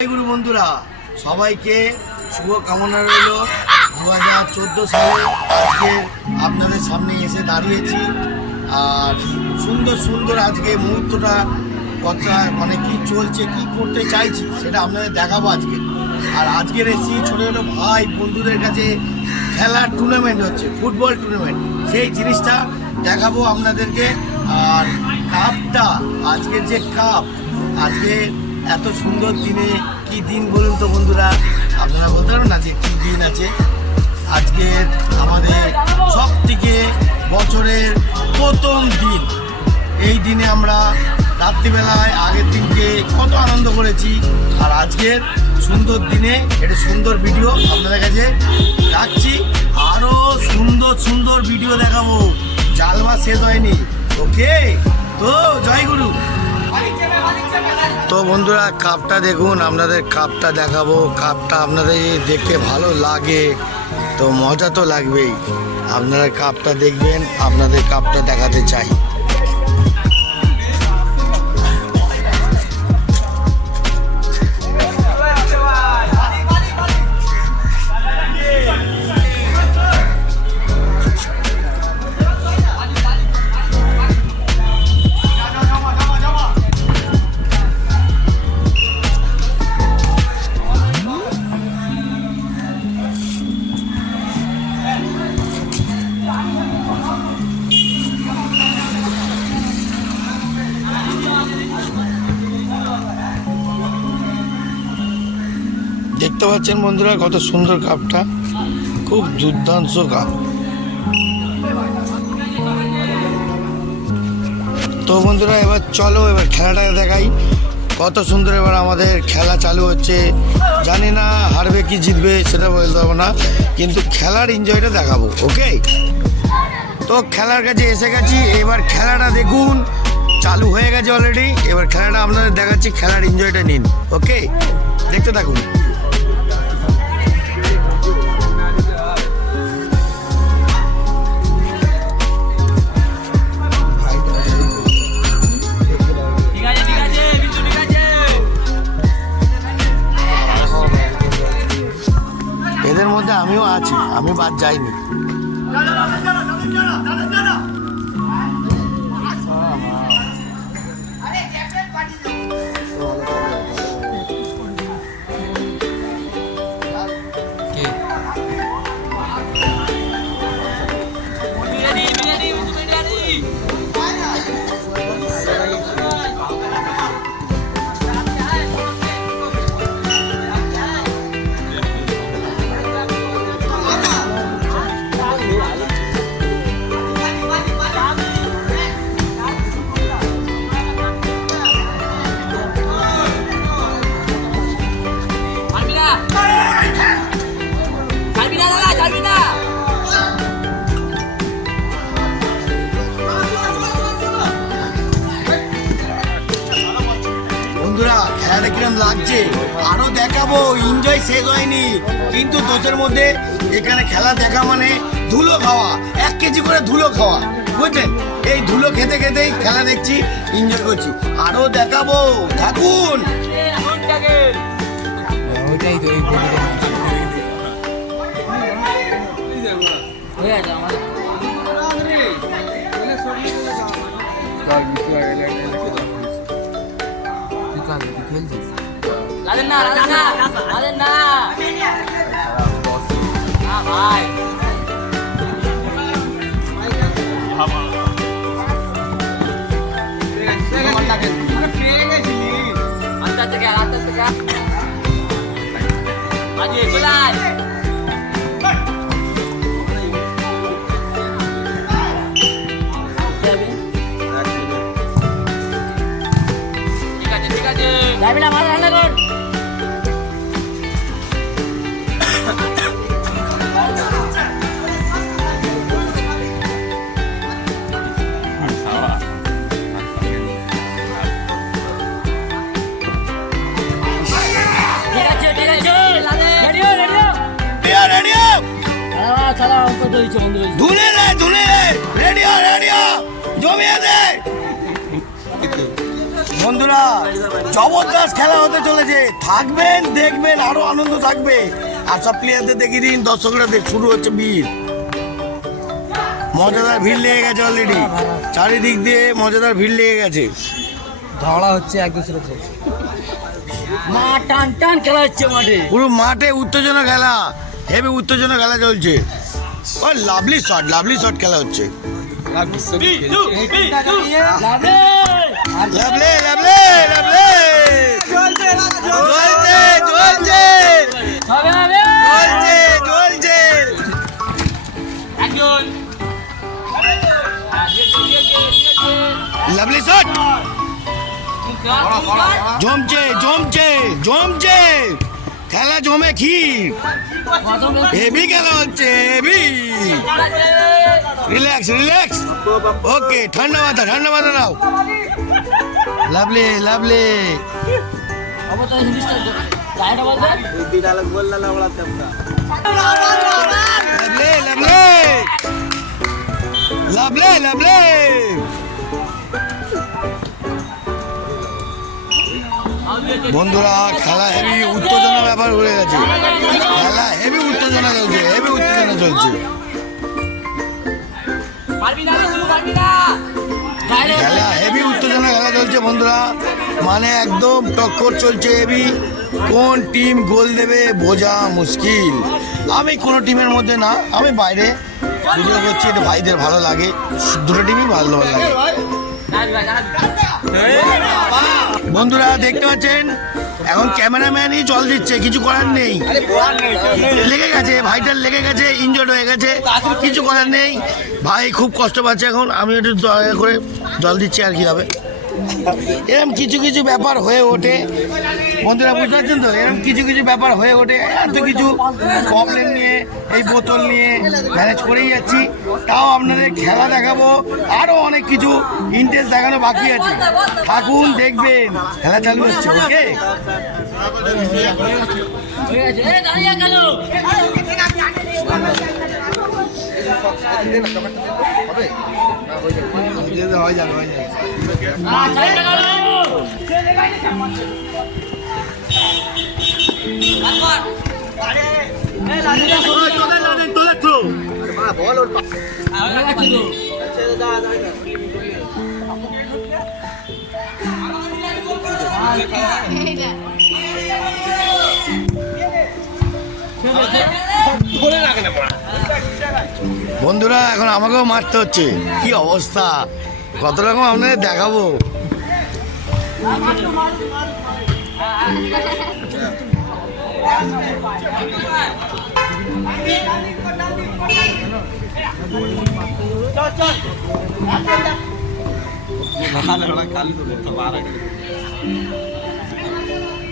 গুরু বন্ধুরা সবাইকে শুভ কামনা রইল। 2014 সালে আজকে আপনাদের সামনে এসে দাঁড়িয়েছি আর সুন্দর সুন্দর আজকে মুহূর্তটা কথা মানে কি চলছে কি করতে চাইছি সেটা আপনাদের দেখাবো আজকে। আর আজকের এসেছি ছোটো ছোটো ভাই বন্ধুদের কাছে খেলার টুর্নামেন্ট হচ্ছে, ফুটবল টুর্নামেন্ট, সেই জিনিসটা দেখাবো আপনাদেরকে। আর কাপটা আজকের যে কাপ, আজকে এত সুন্দর দিনে কি দিন বলুন তো বন্ধুরা, আপনারা বলতে পারবেন না যে কী দিন আছে। আজকে আমাদের সব থেকে বছরের প্রথম দিন। এই দিনে আমরা রাত্রিবেলায় আগের দিনকে কত আনন্দ করেছি, আর আজকের সুন্দর দিনে একটা সুন্দর ভিডিও আপনাদের কাছে রাখছি। আরও সুন্দর সুন্দর ভিডিও দেখাবো, জালমা শেষ হয়নি। ওকে, তো জয় গুরু। তো বন্ধুরা কাপটা দেখুন, আপনাদের কাপটা দেখাবো। কাপটা আপনাদের দেখতে ভালো লাগে তো মজা তো লাগবেই। আপনারা কাপটা দেখবেন, আপনাদের কাপটা দেখাতে চাই। দেখতে পাচ্ছেন বন্ধুরা কত সুন্দর কাপটা, খুব দুর্দান্ত কাপ। তো বন্ধুরা এবার চলো এবার খেলাটা দেখাই। কত সুন্দর এবার আমাদের খেলা চালু হচ্ছে। জানি না হারবে কি জিতবে সেটা বলতে পারবো না, কিন্তু খেলার এনজয়টা দেখাবো। ওকে, তো খেলার কাছে এসে গেছি। এবার খেলাটা দেখুন, চালু হয়ে গেছে অলরেডি। এবার খেলাটা আপনাদের দেখাচ্ছি, খেলার এনজয়টা নিন। ওকে, দেখতে থাকুন। এদের মধ্যে আমিও আছি, আমি বাদ যাইনি। বন্ধুরা খেলাটা কিরম লাগছে আরো দেখাবো। এনজয় শেষ হয়নি, কিন্তু দোষের মধ্যে এখানে খেলা দেখা মানে ধুলো খাওয়া, 1 কেজি করে ধুলো খাওয়া, বুঝছেন? এই ধুলো খেতে খেতেই খেলা দেখছি, এনজয় করছি। আরো দেখাবো, থাকুন। বন্ধুরা জবরদস্ত খেলা হতে চলেছে, থাকবেন দেখবেন, আরো আনন্দ থাকবে। আর সব প্লেয়ারদের দেখিয়ে দিন, দর্শকরা শুরু হচ্ছে ভিড়, মজাদার ভিড় লেগে গেছে অলরেডি, চারিদিক দিয়ে মজাদার ভিড় লেগে গেছে, ঝগড়া হচ্ছে এক দুসরে চলছে, মাঠ টান টান খেলা হচ্ছে মাঠে, পুরো মাঠে উত্তেজনা খেলা, হেভি উত্তেজনা খেলা চলছে। ও লাভলি শট খেলা হচ্ছে, লাভলি লাভলি লাভলি চলছে চলছে চলছে চলছে। লাভলি শট, জমছে জমছে জমছে খেলা, জমে ক্ষীর, হেভি খেলা হচ্ছে, হেভি। রিল্যাক্স রিল্যাক্স, ওকে, ঠান্ডা মাথা নাও। Lovely lovely lovely lovely. বন্ধুরা খেলা হেভি উত্তেজনা ব্যাপার হয়ে গেছে, খেলা হেভি উত্তেজনা চলছে, হেভি উত্তেজনা চলছে, খেলা হেভি উত্তেজনা খেলা চলছে বন্ধুরা, মানে একদম টক্কর চলছে হেভি। কোন টিম গোল দেবে বোঝা মুশকিল। আমি কোনো টিমের মধ্যে না, আমি বাইরে ভিডিও করছি, এটা ভাইদের ভালো লাগে, দুটো টিমই ভালো লাগে। বন্ধুরা দেখতে পাচ্ছেন এখন ক্যামেরাম্যানই জল দিচ্ছে, কিছু করার নেই, লেগে গেছে ভাইটার, লেগে গেছে, ইনজর্ড হয়ে গেছে, কিছু করার নেই, ভাই খুব কষ্ট পাচ্ছে এখন, আমি একটু দয়া করে জল দিচ্ছি, আর কি হবে। এরকম কিছু কিছু ব্যাপার হয়ে ওঠে বন্ধুরা, বুঝতে পারছেন তো, এরকম কিছু কিছু ব্যাপার হয়ে ওঠে, এত কিছু প্রবলেম নিয়ে এই বোতল নিয়ে ম্যানেজ করেই যাচ্ছি। তাও আপনাদের খেলা দেখাবো, আরও অনেক কিছু ইন্টারেস্ট দেখানো বাকি আছে, থাকুন দেখবেন, খেলা চালু হচ্ছে। ওকে, বন্ধুরা এখন আমাকেও মারতে হচ্ছে, কি অবস্থা, কত রকম আপনাদের দেখাবো।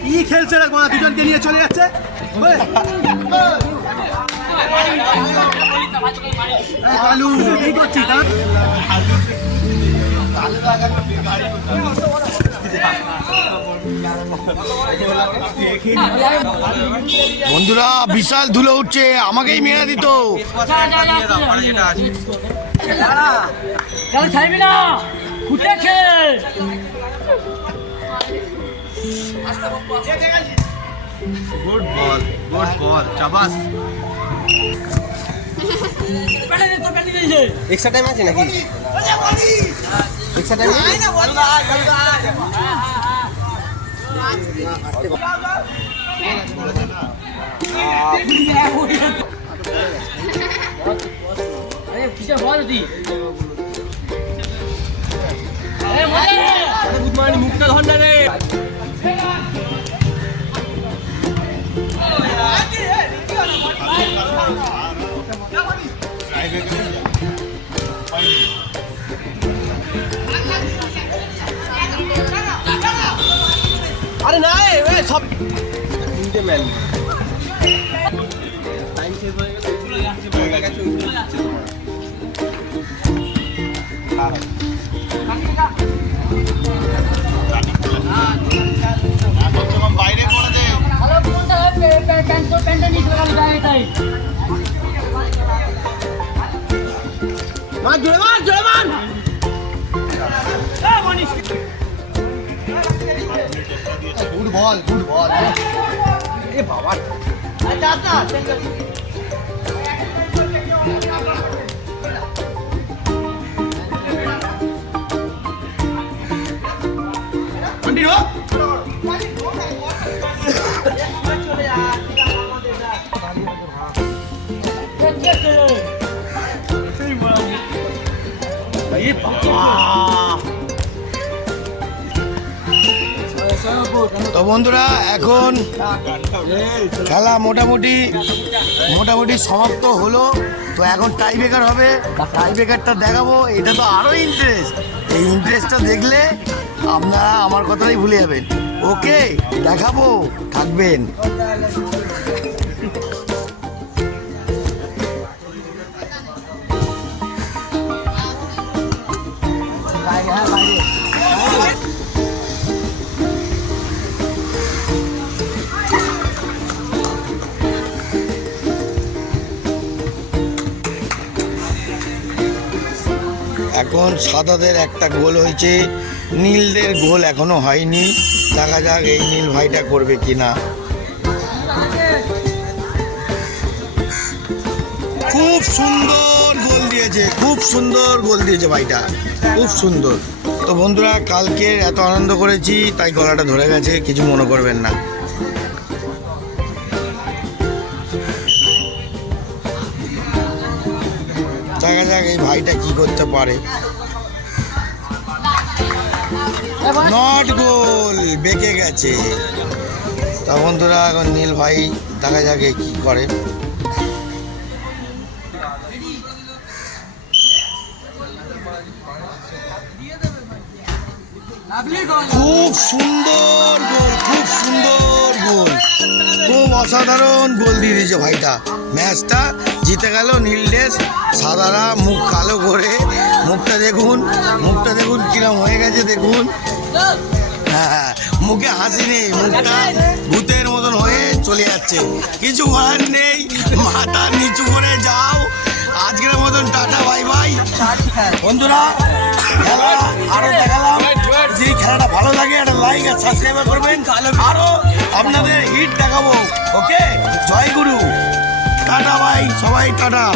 কি খেলছে রে, গোনা দুজনকে নিয়ে চলে যাচ্ছে। কালু কি করছিস? বন্ধুরা বিশাল ধুলো উঠছে, আমাকেই মেরা দিত। ছাড়বি না, ফুটে খেল। গুড বল চাবাস। এক্সট্রা টাইম আছে নাকি? এক্সট্রা টাইম মুখটা ধর না রে। আরে না সব তিনটে ম্যান টাইম শেষ হয়ে গেল, চলে যাচ্ছে বলে গেছে, বাইরে করে দে। জোরে মান গুড বল গুড বল। এ বাবা এ বাবা তো বন্ধুরা এখন খেলা মোটামুটি সমাপ্ত হলো। তো এখন টাই ব্রেকার হবে, টাই ব্রেকারটা দেখাবো। এটা তো আরো ইন্টারেস্ট, এই ইন্টারেস্টটা দেখলে আপনারা আমার কথাই ভুলে যাবেন। ওকে দেখাবো, থাকবেন। এখন সাদাদের একটা গোল হয়েছে, নীলদের গোল এখনো হয়নি। দেখা যাক এই নীল ভাইটা করবে কিনা। খুব সুন্দর গোল দিয়েছে, খুব সুন্দর গোল দিয়েছে ভাইটা, খুব সুন্দর। তো বন্ধুরা কালকে এত আনন্দ করেছি তাই গলাটা ধরে গেছে, কিছু মনে করবেন না। দেখা যাক এই ভাইটা কি করতে পারে। নট গোল, বেঁকে গেছে। তা বন্ধুরা এখন নীল ভাই দেখা যাক কি করে। খুব সুন্দর গোল, খুব সুন্দর গোল, খুব অসাধারণ গোল দিয়ে দিয়েছে ভাইটা। ম্যাচটা জিতে গেল নীলডেস। সাদারা মুখ কালো করে, মুখটা দেখুন কিরম হয়ে গেছে দেখুন। হ্যাঁ, মুখে হাসি নেই, মুখটা ভূতের মতন হয়ে চলে যাচ্ছে। কিছু করার নেই, মাথা নিচু করে যাও। আজকের মতন টাটা, বাই বাই। বন্ধুরা খেলা আরো দেখালাম, যদি খেলাটা ভালো লাগে একটা লাইক আর সাবস্ক্রাইব করবেন, আরো আপনাদের হিট দেখাবো। ওকে, জয় গুরু, টাটা বাই সবাই, টাটা।